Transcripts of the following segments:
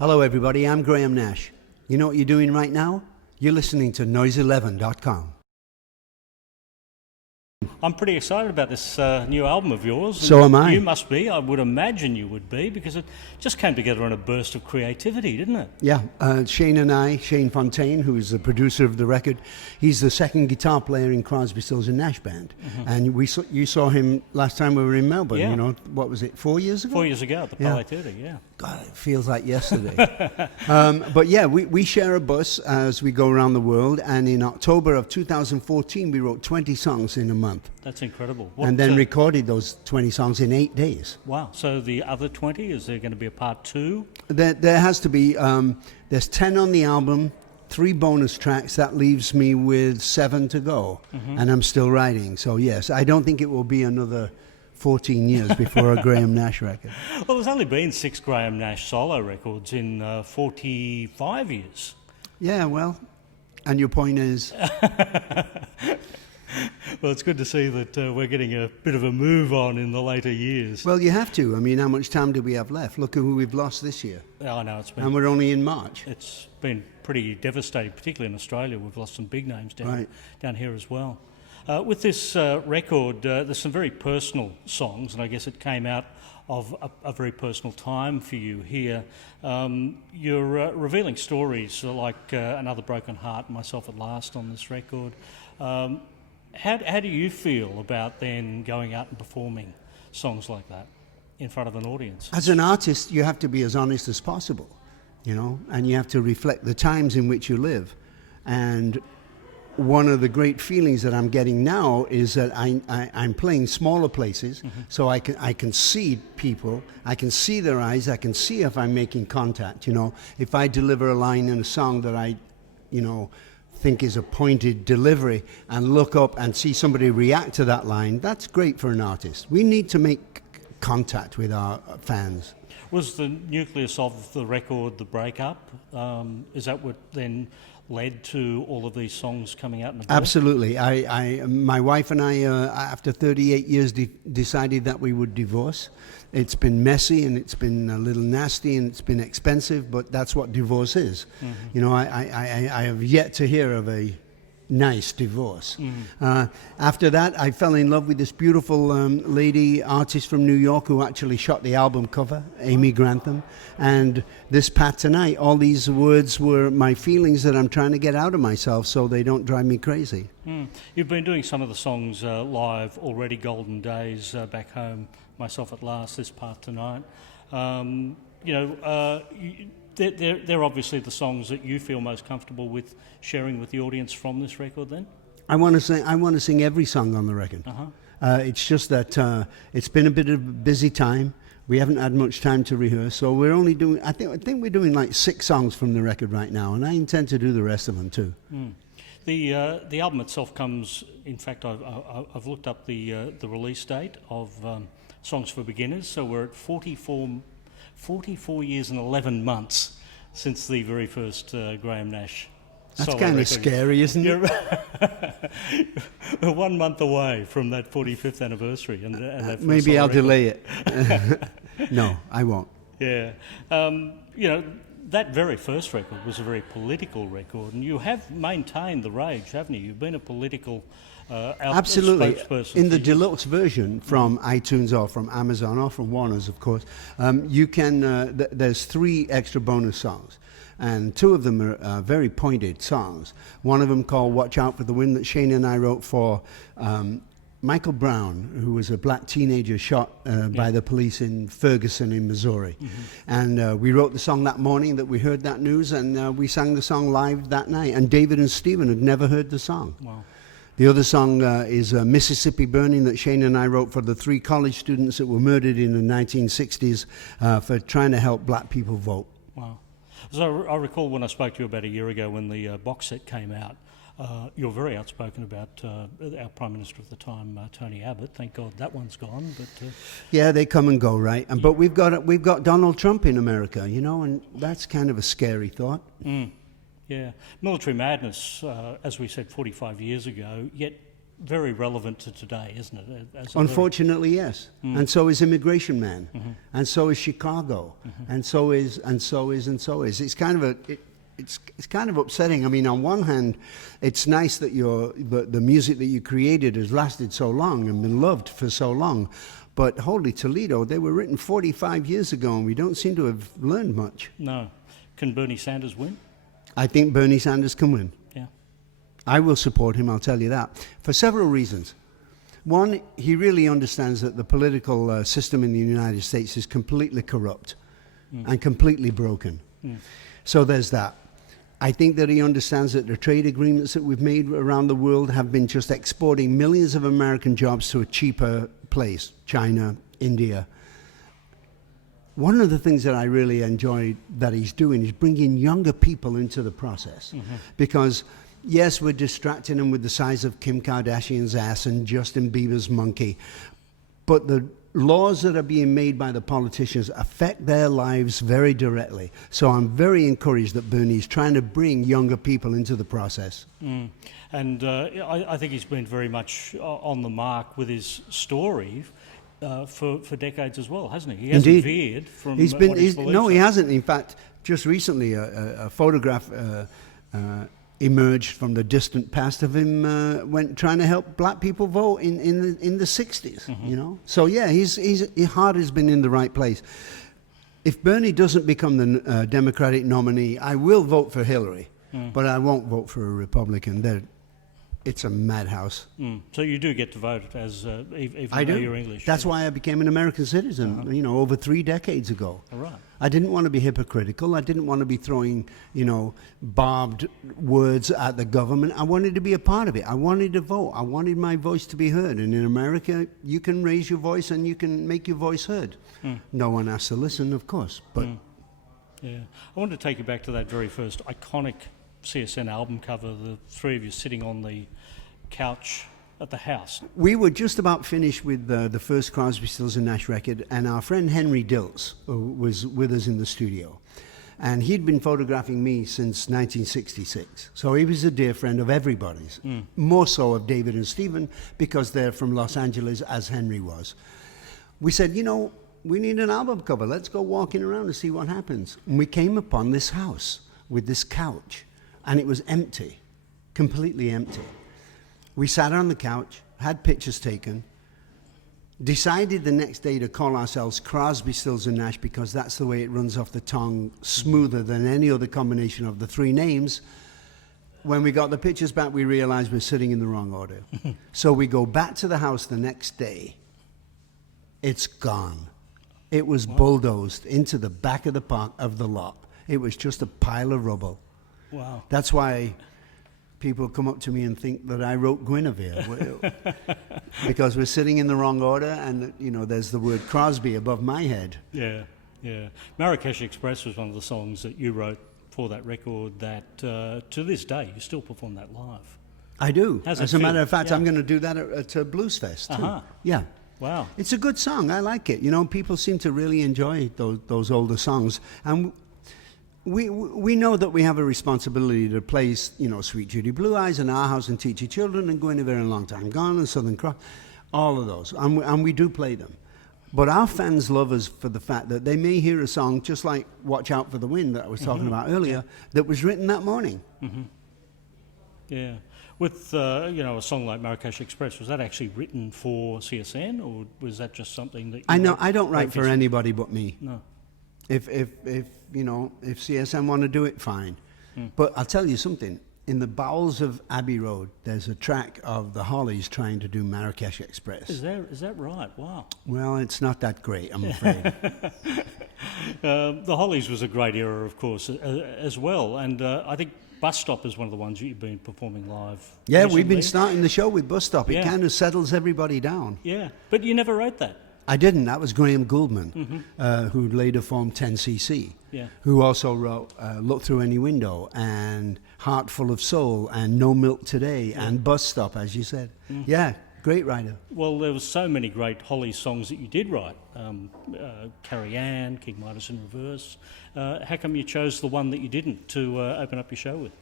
Hello everybody, I'm Graham Nash. You know what you're doing right now? You're listening to Noise11.com. I'm pretty excited about this new album of yours. So am I. You must be. I would imagine you would be, because it just came together in a burst of creativity, didn't it? Yeah, Shane Fontaine, who is the producer of the record, he's the second guitar player in Crosby Still Nash band. Mm-hmm. And you saw him last time we were in Melbourne, yeah. You know, what was it, 4 years ago? 4 years ago at the Palais Theatre, yeah. God, it feels like yesterday. But yeah, we share a bus as we go around the world, and in October of 2014 we wrote 20 songs in a month. That's incredible. And then recorded those 20 songs in 8 days. Wow. So the other 20, is there going to be a part 2? There has to be. There's 10 on the album, 3 bonus tracks. That leaves me with 7 to go. Mm-hmm. And I'm still writing. So yes, I don't think it will be another 14 years before a Graham Nash record. Well, there's only been 6 Graham Nash solo records in 45 years. Yeah, well, and your point is? Well, it's good to see that we're getting a bit of a move on in the later years. Well, you have to. I mean, how much time do we have left? Look at who we've lost this year. I know it's been. And we're only in March. It's been pretty devastating, particularly in Australia. We've lost some big names down here as well. With this record, there's some very personal songs, and I guess it came out of a very personal time for you here. You're revealing stories like Another Broken Heart, Myself at Last on this record. How do you feel about then going out and performing songs like that in front of an audience? As an artist, you have to be as honest as possible, you know, and you have to reflect the times in which you live. And one of the great feelings that I'm getting now is that I'm playing smaller places, mm-hmm. so I can see people, I can see their eyes, I can see if I'm making contact, you know. If I deliver a line in a song that I, you know, think is a pointed delivery and look up and see somebody react to that line, that's great for an artist. We need to make contact with our fans. Was the nucleus of the record the breakup? Is that what then led to all of these songs coming out in the book? Absolutely. My wife and I, after 38 years, decided that we would divorce. It's been messy and it's been a little nasty and it's been expensive, but that's what divorce is. Mm-hmm. You know, I have yet to hear of a nice divorce. Mm-hmm. After that, I fell in love with this beautiful lady artist from New York who actually shot the album cover, Amy Grantham. And this Pat Tonight, all these words were my feelings that I'm trying to get out of myself so they don't drive me crazy. Mm. You've been doing some of the songs live already, Golden Days, Back Home, Myself at Last, This Part Tonight. They're obviously the songs that you feel most comfortable with sharing with the audience from this record then? I want to sing every song on the record. Uh-huh. It's just that it's been a bit of a busy time. We haven't had much time to rehearse, so we're only doing, I think we're doing like 6 songs from the record right now, and I intend to do the rest of them too. Mm. The album itself comes, in fact, I've looked up the release date of Songs for Beginners, so we're at 44 years and 11 months since the very first Graham Nash. That's kind of scary, isn't it? We're 1 month away from that 45th anniversary. And that maybe I'll delay it. No, I won't. Yeah. You know, that very first record was a very political record, and you have maintained the rage, haven't you? You've been a political absolutely. spokesperson. In the deluxe version from iTunes or from Amazon or from Warner's, of course, you can. There's 3 extra bonus songs, and 2 of them are very pointed songs. One of them called "Watch Out for the Wind" that Shane and I wrote for Michael Brown, who was a black teenager shot by the police in Ferguson in Missouri. Mm-hmm. And we wrote the song that morning that we heard that news, and we sang the song live that night. And David and Stephen had never heard the song. Wow. The other song is Mississippi Burning that Shane and I wrote for the 3 college students that were murdered in the 1960s for trying to help black people vote. Wow. So I recall when I spoke to you about a year ago when the box set came out, you're very outspoken about our Prime Minister at the time, Tony Abbott. Thank God that one's gone. But yeah, they come and go, right? But we've got Donald Trump in America, you know, and that's kind of a scary thought. Mm. Yeah, military madness, as we said 45 years ago, yet very relevant to today, isn't it? Unfortunately, yes. And so is Immigration Man, and so is Chicago, and so is. It's kind of it's kind of upsetting. I mean, on one hand, it's nice that the music that you created has lasted so long and been loved for so long. But holy Toledo, they were written 45 years ago, and we don't seem to have learned much. No. Can Bernie Sanders win? I think Bernie Sanders can win. Yeah. I will support him, I'll tell you that, for several reasons. One, he really understands that the political system in the United States is completely corrupt and completely broken. So there's that. I think that he understands that the trade agreements that we've made around the world have been just exporting millions of American jobs to a cheaper place, China, India. One of the things that I really enjoy that he's doing is bringing younger people into the process. Because, yes, we're distracting them with the size of Kim Kardashian's ass and Justin Bieber's monkey, but the laws that are being made by the politicians affect their lives very directly. So I'm very encouraged that Bernie's trying to bring younger people into the process. And I think he's been very much on the mark with his story for decades as well, hasn't he? He hasn't veered from what his beliefs No, he hasn't. In fact, just recently a photograph emerged from the distant past of him trying to help black people vote in the 60s, you know. So yeah, his heart has been in the right place. If Bernie doesn't become the Democratic nominee, I will vote for Hillary, but I won't vote for a Republican. It's a madhouse. So you do get to vote as even I though do. you're English. That's why I became an American citizen, you know, over 3 decades ago. All right. I didn't want to be hypocritical. I didn't want to be throwing, you know, barbed words at the government. I wanted to be a part of it. I wanted to vote. I wanted my voice to be heard. And in America, you can raise your voice and you can make your voice heard. No one has to listen, of course. But yeah, I want to take you back to that very first iconic CSN album cover, the three of you sitting on the couch at the house. We were just about finished with the first Crosby, Stills Nash record, and our friend Henry Dilts was with us in the studio. And he'd been photographing me since 1966. So he was a dear friend of everybody's, more so of David and Stephen, because they're from Los Angeles, as Henry was. We said, you know, we need an album cover. Let's go walking around and see what happens. And we came upon this house with this couch. And it was empty, completely empty. We sat on the couch, had pictures taken, decided the next day to call ourselves Crosby, Stills and Nash because that's the way it runs off the tongue, smoother than any other combination of the 3 names. When we got the pictures back, we realized we're sitting in the wrong order. So we go back to the house the next day. It's gone. It was bulldozed into the back of the lot. It was just a pile of rubble. Wow. That's why people come up to me and think that I wrote Guinevere. Because we're sitting in the wrong order and, you know, there's the word Crosby above my head. Yeah, yeah. Marrakesh Express was one of the songs that you wrote for that record that to this day you still perform that live. I do. As a matter of fact, Yeah. I'm going to do that at Blues Fest too. Yeah. Wow. It's a good song. I like it. You know, people seem to really enjoy those older songs. And we know that we have a responsibility to play, you know, Sweet Judy Blue Eyes and Our House and Teach Your Children and Guinevere and Long Time Gone and Southern Cross, all of those. And we do play them. But our fans love us for the fact that they may hear a song just like Watch Out for the Wind that I was talking about earlier that was written that morning. Yeah. With, you know, a song like Marrakesh Express, was that actually written for CSN or was that just something that you I don't write for anybody but me. No. If you know, if CSN want to do it, fine. But I'll tell you something. In the bowels of Abbey Road, there's a track of the Hollies trying to do Marrakesh Express. Is that right? Wow. Well, it's not that great, I'm afraid. The Hollies was a great era, of course, as well. And I think Bus Stop is one of the ones you've been performing live. Yeah, recently. we've been starting the show with Bus Stop. It Yeah. kind of settles everybody down. Yeah, but you never wrote that. I didn't. That was Graham Gouldman, who later formed 10cc, who also wrote Look Through Any Window and Heart Full of Soul and No Milk Today and Bus Stop, as you said. Yeah, great writer. Well, there was so many great Hollies songs that you did write. Carrie Ann, King Midas in Reverse. How come you chose the one that you didn't to open up your show with?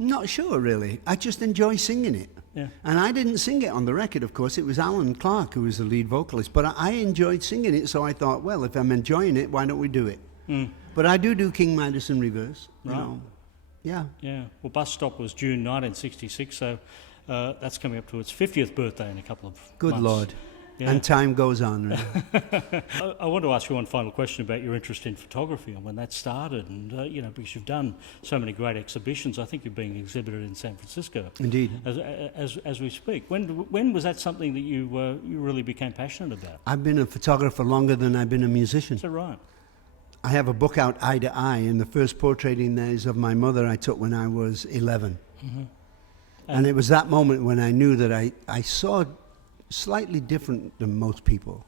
Not sure, really. I just enjoy singing it. Yeah. And I didn't sing it on the record, of course. It was Alan Clark who was the lead vocalist. But I enjoyed singing it, so I thought, well, if I'm enjoying it, why don't we do it? But I do King Midas in reverse. You know. Yeah. Yeah. Well, Bus Stop was June 1966, so that's coming up to its 50th birthday in a couple of months. Good Lord. Yeah. And time goes on. Really. I want to ask you one final question about your interest in photography and when that started, and you know, because you've done so many great exhibitions. I think you're being exhibited in San Francisco. Indeed. As we speak. When was that something that you really became passionate about? I've been a photographer longer than I've been a musician. Is that right? I have a book out, Eye to Eye, and the first portrait in there is of my mother I took when I was 11. And it was that moment when I knew that I saw slightly different than most people.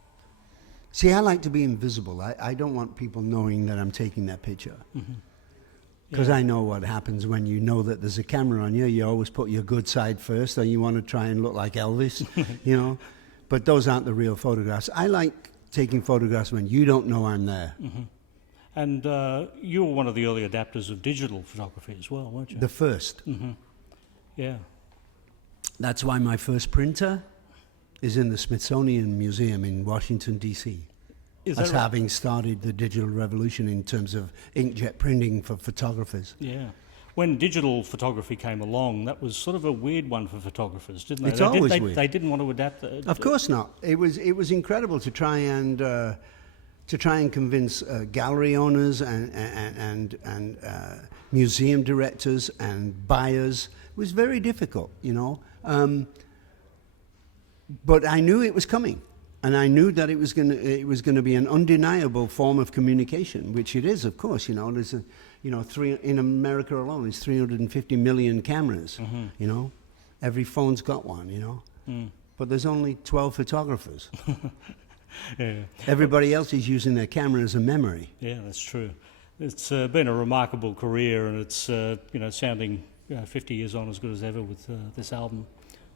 See, I like to be invisible. I don't want people knowing that I'm taking that picture. Because I know what happens when you know that there's a camera on you. You always put your good side first, and you want to try and look like Elvis, you know. But those aren't the real photographs. I like taking photographs when you don't know I'm there. And you were one of the early adapters of digital photography as well, weren't you? The first. Yeah. That's why my first printer is in the Smithsonian Museum in Washington, D.C. As having started the digital revolution in terms of inkjet printing for photographers. Yeah. When digital photography came along, that was sort of a weird one for photographers, didn't they? It's always weird. They didn't want to adapt. Of course not. It was incredible to try and convince gallery owners and museum directors and buyers. It was very difficult, you know. But I knew it was coming, and I knew that it was going to be an undeniable form of communication, which it is, of course. You know, there's in America alone, there's 350 million cameras. You know, every phone's got one. You know, but there's only 12 photographers. Yeah. Everybody else is using their camera as a memory. Yeah, that's true. It's been a remarkable career, and it's sounding 50 years on as good as ever with this album.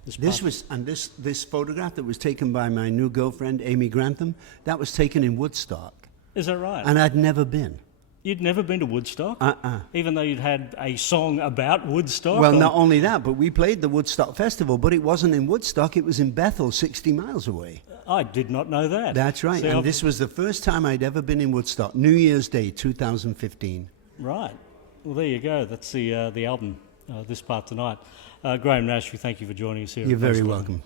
This photograph that was taken by my new girlfriend, Amy Grantham, that was taken in Woodstock. Is that right? And I'd never been. You'd never been to Woodstock? Even though you'd had a song about Woodstock? Well, not only that, but we played the Woodstock Festival, but it wasn't in Woodstock, it was in Bethel, 60 miles away. I did not know that. That's right. See, and this was the first time I'd ever been in Woodstock, New Year's Day, 2015. Right. Well, there you go. That's the album, This Part Tonight. Graham Nash, we thank you for joining us here. You're very welcome.